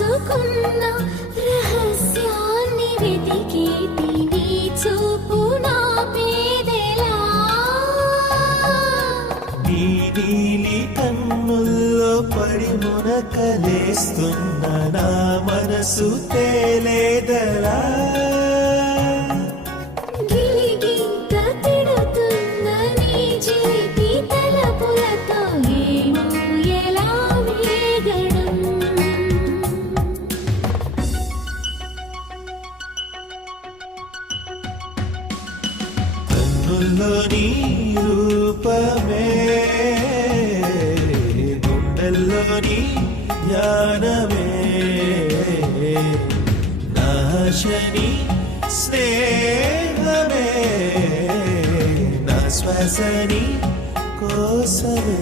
దాచుకున్న రహస్యాన్ని వెతికేటి నీ చూపు నా పేదెలా నీ నీలి కన్నుల్లో పడి మునకలేస్తున్న నా మనసు తేలేదలా గిలిగింత తిడుతున్న నీ చేతి తలపులతో ఏమో ఎలా వేగడం కన్నుల్లో నీ రూపమే గుండెల్లో నీ జ్ఞానమే నాశని స్నేహమే నా శ్వాసని కోసమే